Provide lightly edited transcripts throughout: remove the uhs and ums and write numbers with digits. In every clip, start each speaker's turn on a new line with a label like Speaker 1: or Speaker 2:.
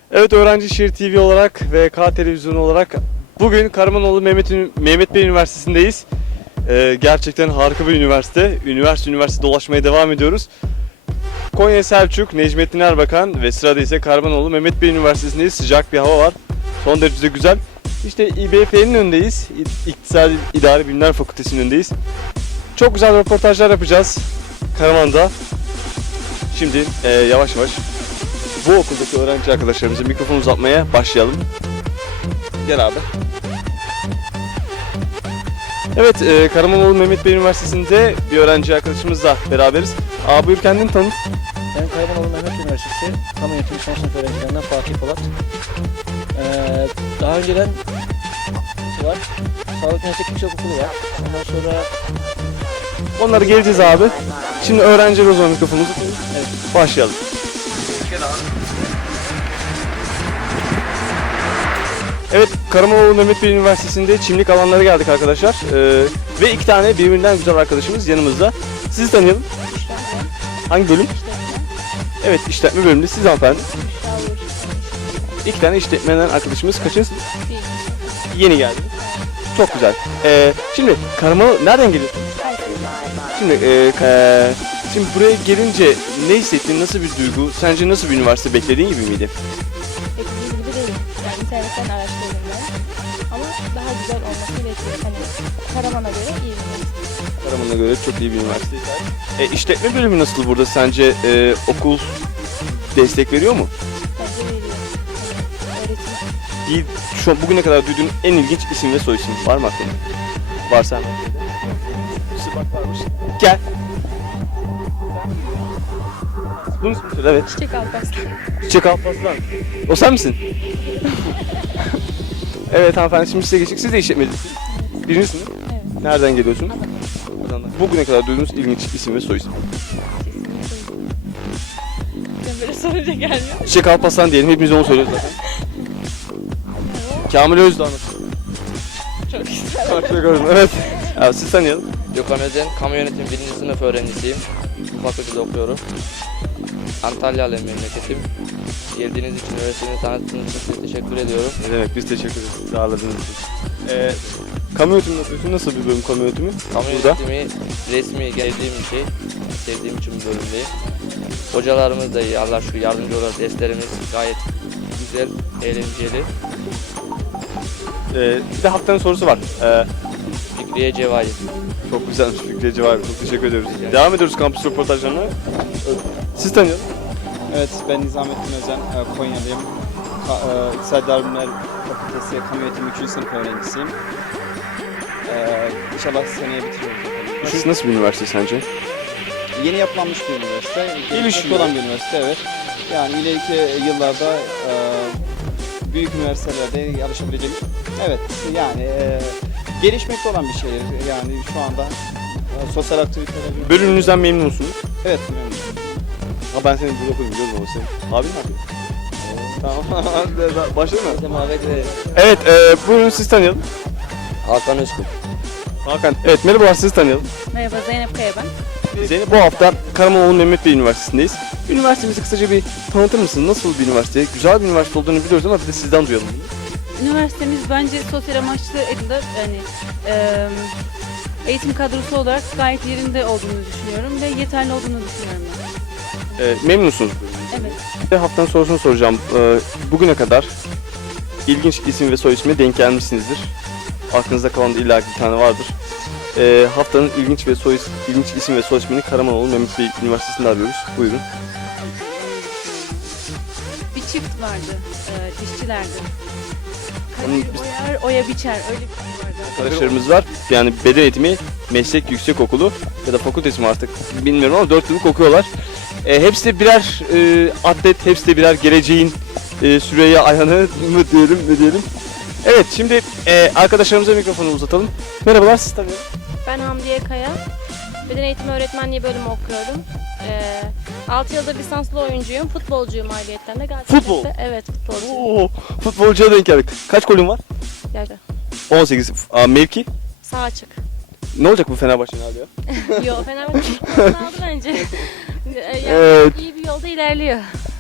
Speaker 1: Evet, Öğrenci Şehir TV olarak ve K Televizyonu olarak bugün Karamanoğlu Mehmet Bey Üniversitesi'ndeyiz. Gerçekten harika bir üniversite. Üniversite dolaşmaya devam ediyoruz. Konya Selçuk, Necmettin Erbakan ve sırada ise Karamanoğlu Mehmet Bey Üniversitesi'ndeyiz. Sıcak bir hava var. Son derece güzel. İşte İBF'nin önündeyiz. İktisadi İdari Bilimler Fakültesi'nin önündeyiz. Çok güzel röportajlar yapacağız Karaman'da. Şimdi yavaş yavaş bu okuldaki öğrenci arkadaşlarımıza mikrofon uzatmaya başlayalım. Gel abi. Evet, Karamanoğlu Mehmet Bey Üniversitesi'nde bir öğrenci arkadaşımızla beraberiz. Abi buyur, kendini tanıt.
Speaker 2: Ben Karamanoğlu Mehmet Üniversitesi Kamu Yönetimi son sınıf öğrencilerinden Fatih Polat. Daha önceden var, Sağlık Meslek Yüksekokulu var. Ondan sonra
Speaker 1: Onları geleceğiz abi. Şimdi öğrenciler o zaman mikrofonu uzatıyoruz.
Speaker 2: evet,
Speaker 1: Başlayalım. Evet, Karamanoğlu Mehmet Bey Üniversitesi'nde çimlik alanlara geldik arkadaşlar. Ve iki tane birbirinden güzel arkadaşımız yanımızda. Sizi tanıyalım. Hangi bölüm? Evet, işletme bölümünde. Siz hanımefendi. İki tane işletmeden arkadaşımız. Kaçıncı sınıf? Yeni geldi. Çok güzel. Şimdi Karamanoğlu nereden geliyorsun? Şimdi buraya gelince ne hissettin? Nasıl bir duygu? Sence nasıl bir üniversite, beklediğin gibi miydi?
Speaker 3: Beklediğim gibi değil. Yani internetten araştırdım ben. Ama daha güzel olması bekliyorum. Hani Karaman'a göre iyi bir üniversite.
Speaker 1: Karaman'a göre çok iyi bir üniversite. İşletme bölümü nasıl burada? Sence okul destek veriyor mu?
Speaker 3: Bence veriyor. Hani öğretim.
Speaker 1: İyi, şu an bugüne kadar duyduğun en ilginç isim ve soy isim var mı aklında? Varsa hemen. Bak varmış. Gel. Bunu söyle, evet.
Speaker 3: Çiçek Alparslan.
Speaker 1: Çiçek Alparslan. O sen misin? Evet hanımefendi, şimdi size geçtik. Siz de işletmecisiniz. Birinci sınıf.
Speaker 3: Evet.
Speaker 1: Nereden geliyorsun? Bugüne kadar duyduğunuz ilginç isim ve soy isim.
Speaker 3: Ben böyle sorunca gelmiyor.
Speaker 1: Çiçek Alparslan diyelim. Hepimiz onu söylüyoruz zaten. Kamil Özdağ.
Speaker 3: Çok güzel.
Speaker 1: Çok gördüm. Evet. Abi siz tanıyalım.
Speaker 4: Gökhan Özen, Kamu Yönetimi 1. sınıf öğrencisiyim. Bu fakültede okuyorum. Antalyalı memleketim. Geldiğiniz için, üniversitemi tanıttığınız için size teşekkür ediyorum.
Speaker 1: Ne demek, biz teşekkür ederiz ağırladığınız için. Kamu yönetimi yapıyorsun. Nasıl bir bölüm kamu yönetimi?
Speaker 4: Kamu
Speaker 1: Burada.
Speaker 4: yönetimi resmi geldiğim bir şey. Sevdiğim için bir bölümdeyim. Hocalarımız da iyi, Allah şükür yardımcı olarak derslerimiz gayet güzel, eğlenceli.
Speaker 1: Bir de haftanın sorusu var.
Speaker 4: Fikriye Cevahir.
Speaker 1: Çok güzelmiş Fikri Cevahir. Çok teşekkür ediyoruz. Devam ediyoruz kampüs röportajlarına. Siz tanıyalım.
Speaker 5: Evet, ben Nizamettin Özen, Konyalıyım. İktisadi İdari Bilimler Fakültesi Kamu Yönetimi 3. sınıf öğrencisiyim. İnşallah seneye bitiriyoruz.
Speaker 1: Nasıl bir üniversite sence?
Speaker 5: Yeni yapılanmış bir üniversite,
Speaker 1: Gelişiyor.
Speaker 5: gelişmekte olan bir üniversite, evet. Yani ileriki yıllarda büyük üniversitelerde yarışabilecek, evet, yani gelişmekte olan bir şehir. Yani şu anda sosyal aktiviteler...
Speaker 1: Bölümünüzden memnun musunuz?
Speaker 5: Evet, memnunum.
Speaker 1: Ha, ben seni burada okudum, biliyorum ama senin. Abin mi yapıyor? Tamam, başlayalım mı? Evet, buyurun siz tanıyalım.
Speaker 4: Hakan Özkul.
Speaker 1: Hakan. Evet, merhabalar, siz tanıyalım.
Speaker 3: Merhaba, Zeynep Kaya ben.
Speaker 1: Zeynep, bu hafta Karamanoğlu Mehmet Bey Üniversitesi'ndeyiz. Üniversitemizi kısaca bir tanıtır mısınız? Nasıl bir üniversite? Güzel bir üniversite olduğunu biliyoruz ama bir de sizden duyalım.
Speaker 6: Üniversitemiz bence sosyal amaçlı yani eğitim kadrosu olarak gayet yerinde olduğunu düşünüyorum ve yeterli olduğunu düşünüyorum ben.
Speaker 1: Memnunsunuz.
Speaker 6: Evet.
Speaker 1: Haftanın sorusunu soracağım. Bugüne kadar ilginç isim ve soy ismine denk gelmişsinizdir. Aklınızda kalan da illa bir tane vardır. Haftanın ilginç isim ve soy ismini Karamanoğlu Mehmet Bey Üniversitesi'nde arıyoruz. Buyurun.
Speaker 6: Bir çift vardı, dişçilerdi.
Speaker 1: Onun-
Speaker 6: Kadir Oyar, Oya Biçer, öyle bir şey vardı.
Speaker 1: Arkadaşlarımız var. Yani beden eğitimi, meslek yüksekokulu ya da fakültesi mi artık bilmiyorum ama 4 yıllık okuyorlar. Hepsi de birer atlet, hepsi de birer geleceğin Süreyya Ayhan'ı mı diyelim, ne diyelim. Evet, şimdi arkadaşlarımıza mikrofonu uzatalım. Merhabalar, siz tanıyalım.
Speaker 7: Ben Hamdiye Kaya. Beden eğitimi öğretmenliği bölümü okuyorum. 6 yıldır lisanslı oyuncuyum. Futbolcuyum ayrıyetten de. Gaziantep'te.
Speaker 1: Futbol?
Speaker 7: Evet, futbolcuyum.
Speaker 1: Oo, futbolcuya denk geldik. Kaç golün var?
Speaker 7: Geldi.
Speaker 1: 18. Mevki?
Speaker 7: Sağ açık.
Speaker 1: Ne olacak bu Fenerbahçe'nin hali ya?
Speaker 7: Yo, Fenerbahçe futbolunu aldı bence. Yani
Speaker 1: Evet.
Speaker 7: iyi bir yolda ilerliyor.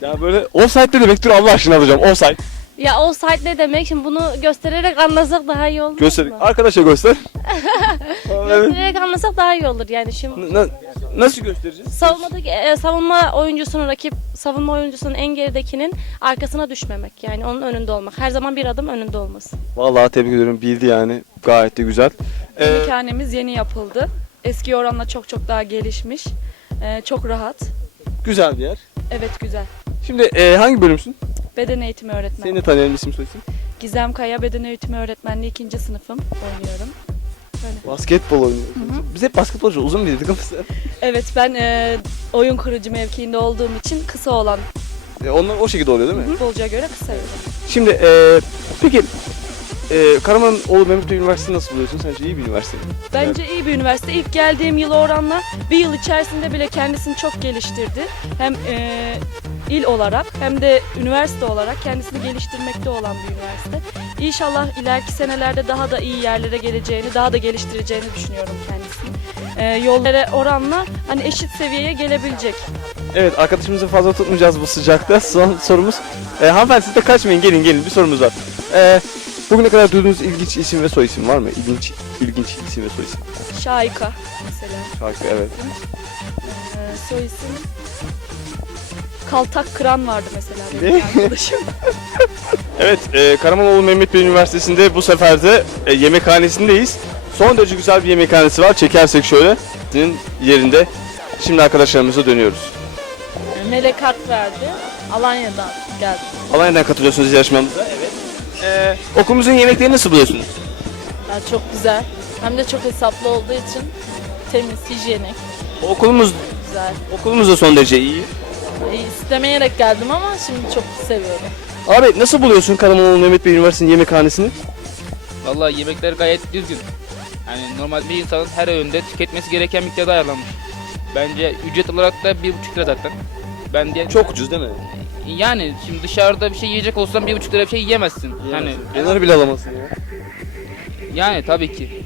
Speaker 1: Ya böyle offside ne demek? Dur Allah aşkına alacağım. Offside.
Speaker 7: Ya o site ne demek? Şimdi bunu göstererek anlasak daha iyi olmaz
Speaker 1: Göster.
Speaker 7: mı?
Speaker 1: Arkadaşa göster. Evet.
Speaker 7: Göstererek anlasak daha iyi olur yani şimdi.
Speaker 1: Nasıl göstereceğiz?
Speaker 7: Savunma oyuncusunun savunma oyuncusunun en geridekinin arkasına düşmemek. Yani onun önünde olmak. Her zaman bir adım önünde olması.
Speaker 1: Vallahi tebrik ediyorum. Bildi yani. Gayet de güzel.
Speaker 6: Yemekhanemiz yeni yapıldı. Eski oranla çok çok daha gelişmiş. Çok rahat.
Speaker 1: Güzel bir yer.
Speaker 6: Evet, güzel.
Speaker 1: Şimdi hangi bölümsün?
Speaker 6: Beden eğitimi
Speaker 1: Seni
Speaker 6: öğretmeni.
Speaker 1: de tanıyalım, isim soyisim.
Speaker 6: Gizem Kaya, beden eğitimi öğretmenliği 2. sınıfım. Oynuyorum.
Speaker 1: Basketbol oynuyorsun. Biz hep basketbolcu uzun bildik ama sen.
Speaker 6: Evet, ben oyun kurucu mevkiinde olduğum için kısa olan
Speaker 1: Onlar o şekilde oluyor değil mi?
Speaker 6: futbolcuya göre kısayım.
Speaker 1: Şimdi peki Karamanoğlu Mehmet Bey Üniversitesi nasıl buluyorsun? Sence iyi bir üniversite mi?
Speaker 6: Bence iyi bir üniversite. İlk geldiğim yıl oranla bir yıl içerisinde bile kendisini çok geliştirdi. Hem il olarak hem de üniversite olarak kendisini geliştirmekte olan bir üniversite. İnşallah ileriki senelerde daha da iyi yerlere geleceğini, daha da geliştireceğini düşünüyorum kendisini. Yollara oranla hani eşit seviyeye gelebilecek.
Speaker 1: Evet, arkadaşımızı fazla tutmayacağız bu sıcakta. Son sorumuz. Hanımefendi siz de kaçmayın, gelin bir sorumuz var. Bugüne kadar duyduğunuz ilginç isim ve soy isim var mı? İlginç isim ve soy isim.
Speaker 6: Şahika mesela.
Speaker 1: Şarkı evet.
Speaker 6: Soy isim Kaltak Kıran vardı mesela
Speaker 1: Ne?
Speaker 6: benim arkadaşım.
Speaker 1: Evet, Karamanoğlu Mehmet Bey Üniversitesi'nde bu sefer de yemekhanesindeyiz. Son derece güzel bir yemekhanesi var. Çekersek şöyle. Sizin yerinde. Şimdi arkadaşlarımıza dönüyoruz.
Speaker 8: Melek Hak verdi. Alanya'dan geldi.
Speaker 1: Alanya'dan katılıyorsunuz yarışmamıza. Evet. Okulumuzun yemeklerini nasıl buluyorsunuz?
Speaker 8: Yani çok güzel. Hem de çok hesaplı olduğu için temiz, hijyenik, güzel.
Speaker 1: Okulumuz da son derece iyi.
Speaker 8: İstemeyerek geldim ama şimdi çok seviyorum.
Speaker 1: Abi nasıl buluyorsun Karamanoğlu Mehmet Bey Üniversitesi'nin yemekhanesini?
Speaker 9: Vallahi yemekler gayet düzgün. Yani normal bir insanın her öğünde tüketmesi gereken miktarda ayarlanmış. Bence ücret olarak da 1,5 lira zaten. Ben diye
Speaker 1: Çok ucuz değil mi?
Speaker 9: yani şimdi dışarıda bir şey yiyecek olsan 1,5 lira bir şey yiyemezsin.
Speaker 1: Onları bile alamazsın ya.
Speaker 9: Yani tabii ki.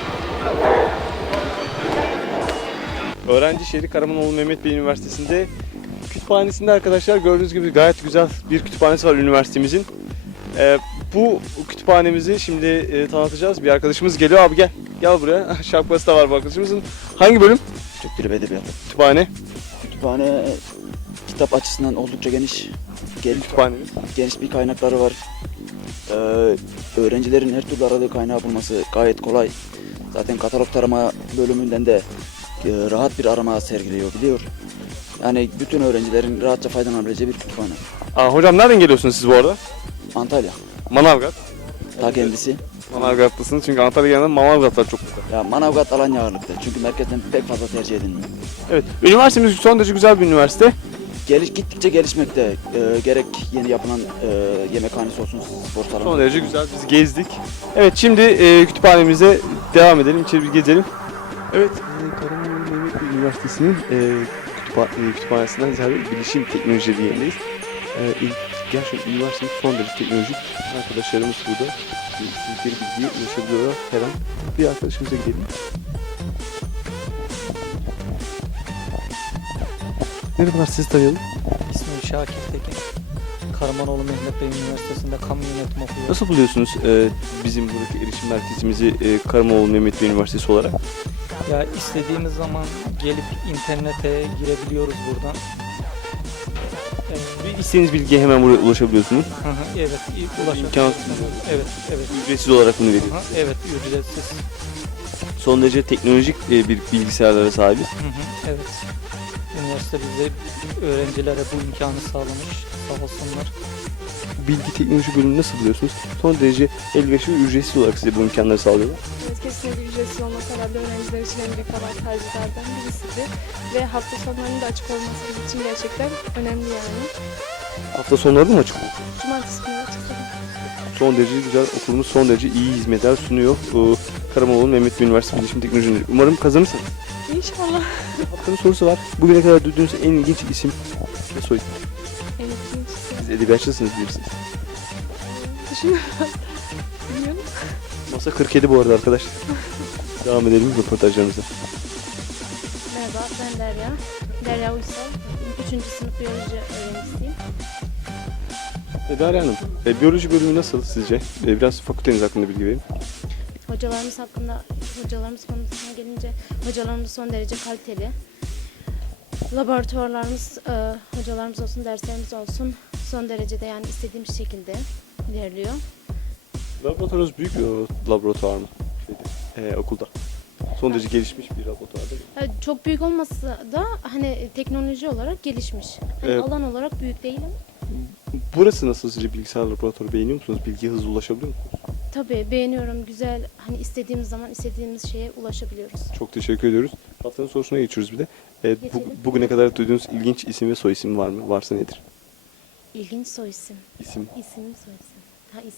Speaker 1: Öğrenci şehri Karamanoğlu Mehmet Bey Üniversitesi'nde kütüphanesinde arkadaşlar gördüğünüz gibi gayet güzel bir kütüphanesi var üniversitemizin. Bu kütüphanemizi şimdi tanıtacağız. Bir arkadaşımız geliyor. Abi gel. Gel buraya. Şapkası da var bu arkadaşımızın. Hangi bölüm?
Speaker 10: Türk Dili ve Edebiyatı.
Speaker 1: Kütüphane.
Speaker 10: Kütüphane kitap açısından oldukça geniş.
Speaker 1: Kütüphanemiz.
Speaker 10: Geniş bir kaynakları var. Öğrencilerin her türlü aradığı kaynağı bulması gayet kolay. Zaten katalog tarama bölümünden de rahat bir arama sergiliyor biliyor. Yani bütün öğrencilerin rahatça faydalanabileceği bir kütüphane.
Speaker 1: Hocam nereden geliyorsunuz siz bu arada?
Speaker 10: Antalya.
Speaker 1: Manavgat.
Speaker 10: Ta kendisi.
Speaker 1: Manavgatlısınız çünkü Antalya'ya gelen Manavgatlar çok güzel.
Speaker 10: Ya Manavgat Alanya ağırlıkta. Çünkü merkezden pek fazla tercih edilmiyor.
Speaker 1: Evet. Üniversitemiz son derece güzel bir üniversite.
Speaker 10: Gittikçe gelişmekte. Gerek yeni yapılan yemekhanesi olsun, spor salonu.
Speaker 1: Son derece güzel. Biz gezdik. Evet şimdi kütüphanemize devam edelim. İçeri bir gezelim. Evet. Karamanoğlu Mehmet Bey Üniversitesi'nin kütüphanesinden ziyade bilişim teknolojileri yerindeyiz. Gerçekten üniversitenin son derece teknolojik arkadaşlarımız burada. İstedikleri bilgiye ulaşabiliyorlar her an. Bir arkadaşımıza gidelim. Merhabalar, sizi tanıyalım.
Speaker 11: İsmim Şakir Tekin. Karamanoğlu Mehmet Bey Üniversitesi'nde kamu yönetimi okuyorum.
Speaker 1: Nasıl buluyorsunuz bizim buradaki erişim merkezimizi Karamanoğlu Mehmet Bey Üniversitesi olarak?
Speaker 11: Ya istediğimiz zaman gelip internete girebiliyoruz buradan.
Speaker 1: Bir istediğiniz bilgiye hemen buraya ulaşabiliyorsunuz.
Speaker 11: Evet,
Speaker 1: İmkansız.
Speaker 11: Evet.
Speaker 1: Ücretsiz olarak bunu veriyoruz.
Speaker 11: Evet, ücretsiz.
Speaker 1: Son derece teknolojik bir bilgisayarlara sahibiz.
Speaker 11: Evet. Üniversite bize öğrencilere bu imkanı sağlamış. Sağ olsunlar.
Speaker 1: Bilgi teknoloji bölümünü nasıl buluyorsunuz? Son derece elverişli ve ücretsiz olarak size bu imkanları sağlıyorlar.
Speaker 3: Evet, kesinlikle ücretsiz olması herhalde öğrenciler için en büyük avantajlardan birisidir. Ve hafta sonlarının da açık olması bizim için gerçekten önemli yani.
Speaker 1: Hafta sonları da mı açık?
Speaker 3: Cumartesi günü açık.
Speaker 1: Son derece güzel, okulumuz son derece iyi hizmetler sunuyor. Karamanoğlu Mehmet Bey Üniversitesi Bilişim Teknolojileri. Umarım kazanırsınız.
Speaker 3: İnşallah.
Speaker 1: Haftanın sorusu var. Bugüne kadar duyduğunuz en ilginç isim ve soy isim.
Speaker 3: En ilginç.
Speaker 1: Siz edebiyatçısınız bilirsiniz.
Speaker 3: Düşünüyorum. Bilmiyorum.
Speaker 1: Masa 47 bu arada arkadaşlar. Devam edelim röportajlarımıza.
Speaker 7: Merhaba, ben Derya. Derya Uysal. 3. sınıf biyoloji öğrencisiyim.
Speaker 1: Derya Hanım, biyoloji bölümü nasıl sizce? Biraz fakülteniz hakkında bilgi verin.
Speaker 7: Hocalarımız konusuna gelince hocalarımız son derece kaliteli. Laboratuvarlarımız, hocalarımız olsun, derslerimiz olsun son derecede yani istediğimiz şekilde ilerliyor.
Speaker 1: Laboratuvarınız büyük bir laboratuvar mı? Okulda. Son derece gelişmiş bir laboratuvar değil mi?
Speaker 7: Çok büyük olmasa da hani teknoloji olarak gelişmiş. Hani
Speaker 1: Evet.
Speaker 7: alan olarak büyük değil ama
Speaker 1: Burası nasıl sizce, bilgisayar laboratuvarı beğeniyor musunuz? Bilgiye hızlı ulaşabiliyor musunuz?
Speaker 7: tabii beğeniyorum. Güzel, hani istediğimiz zaman istediğimiz şeye ulaşabiliyoruz.
Speaker 1: Çok teşekkür ediyoruz. Haftanın sorusuna geçiyoruz bir de.
Speaker 7: Geçelim.
Speaker 1: Bugüne kadar duyduğunuz ilginç isim ve soy isim var mı? Varsa nedir?
Speaker 7: İlginç soy isim.
Speaker 1: İsim.
Speaker 7: İsim soy isim. Ha isim.